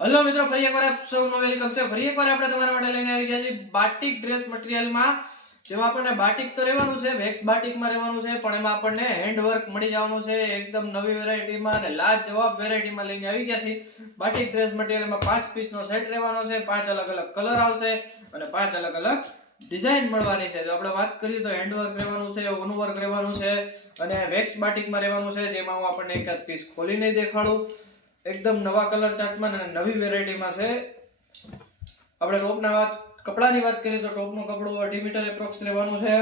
Hello મિત્રો, ફરી એકવાર આપ સૌનો વેલકમ છે। ફરી એકવાર આપણે તમારા માટે લઈને આવી ગયા છીએ બાટિક ડ્રેસ મટીરીયલમાં, જેમાં આપણને બાટિક તો રહેવાનું છે, વેક્સ બાટિકમાં રહેવાનું છે, પણ એમાં આપણને હેન્ડ વર્ક મળી જવાનું છે એકદમ નવી વેરાયટીમાં અને લાજવાબ વેરાયટીમાં લઈને આવી ગયા છીએ। બાટિક ડ્રેસ મટીરીયલમાં 5 પીસનો સેટ રહેવાનો છે, 5 અલગ અલગ કલર આવશે અને 5 અલગ અલગ ડિઝાઇન મળવાની છે। જો આપણે વાત કરીએ તો હેન્ડ વર્ક રહેવાનું છે, ઓન વર્ક રહેવાનું છે અને વેક્સ બાટિકમાં રહેવાનું છે, જેમાં હું આપણને એકાદ પીસ ખોલીને દેખાડું। एकदम नवा कलर चार्ट में नवी वेरायटी में से આપણે ટોપના વાત કપડાની વાત કરીએ તો ટોપનો કપડો 2 મીટર એપ્રોક્સ રહેવાનો છે।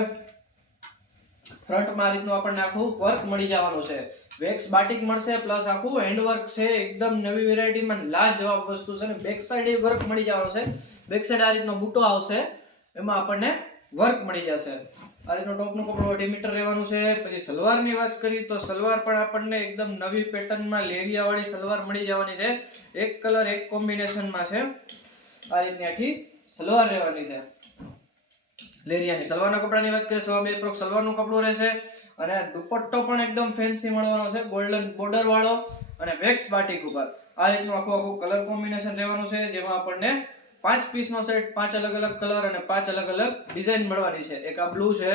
ફ્રન્ટ માં રીતનું આપણને આખું વર્ક મળી જવાનું છે, વેક્સ બાટિક મળશે પ્લસ આખું હેન્ડ વર્ક છે, એકદમ નવી વેરાયટી માં લાજવાબ વસ્તુ છે ને બેક સાઈડ એ વર્ક મળી જવાનું છે। બેક સાઈડ આ રીતનો બૂટો આવશે, એમાં આપણને વર્ક મળી જશે। આ રીતનો ટોપનો કપડો 2 મીટર રહેવાનું છે। પછી સલવારની વાત કરીએ તો સલવાર પણ આપણને એકદમ નવી પેટર્નમાં લેરિયા વાળી સલવાર મળી જવાની છે, એક કલર એક કોમ્બિનેશનમાં છે। આ રીતની આખી સલવાર રહેવાની છે લેરિયાની। સલવારના કપડાની વાત કરીએ 2.5 એપ્રોક્સ સલવારનું કપડું રહેશે અને દુપટ્ટો પણ એકદમ ફેન્સી મળવાનો છે, ગોલ્ડન બોર્ડર વાળો અને વેક્સ બાટિક ઉપર આ રીતનું આખું કલર કોમ્બિનેશન રહેવાનું છે, જેમાં આપણને 5 પીસનો સેટ 5 અલગ અલગ કલર અને 5 અલગ અલગ ડિઝાઇન મળવાની છે। એક આ બ્લુ છે,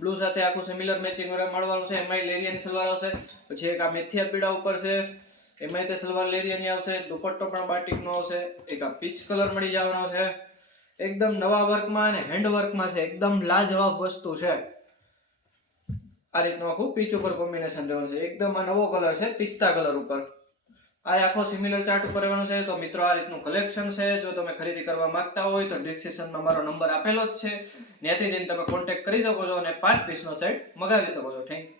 બ્લુ સાથે આખું સિમિલર મેચિંગ મળવાનું છે, એમાં લેરિયાની સલવાર આવશે। પછી એક આ મેથિયા પીળા ઉપર છે, એમાં તે સલવાર લેરિયાની આવશે, દુપટ્ટો પણ બાટિકનો આવશે। એક આ પીચ કલર મળી જવાનો છે, એકદમ નવા વર્કમાં અને હેન્ડ વર્કમાં છે, એકદમ લાજવાબ વસ્તુ છે। આ રીતનું આખું પીચ ઉપર કોમ્બિનેશન રહેવાનું છે, એકદમ આ નવો કલર છે પિસ્તા કલર ઉપર। આ આખો સિમિલર ચાર્ટ ઉપર રહેવાનો છે। તો મિત્રો આ રીતનું કલેક્શન છે, જો તમે ખરીદી કરવા માંગતા હોય તો ડિસ્ક્રિપ્શનમાં મારો નંબર આપેલો જ છે, ત્યાંથી જઈને તમે કોન્ટેક્ટ કરી શકો છો અને 5 પીસનો સેટ મંગાવી શકો છો। Thank you.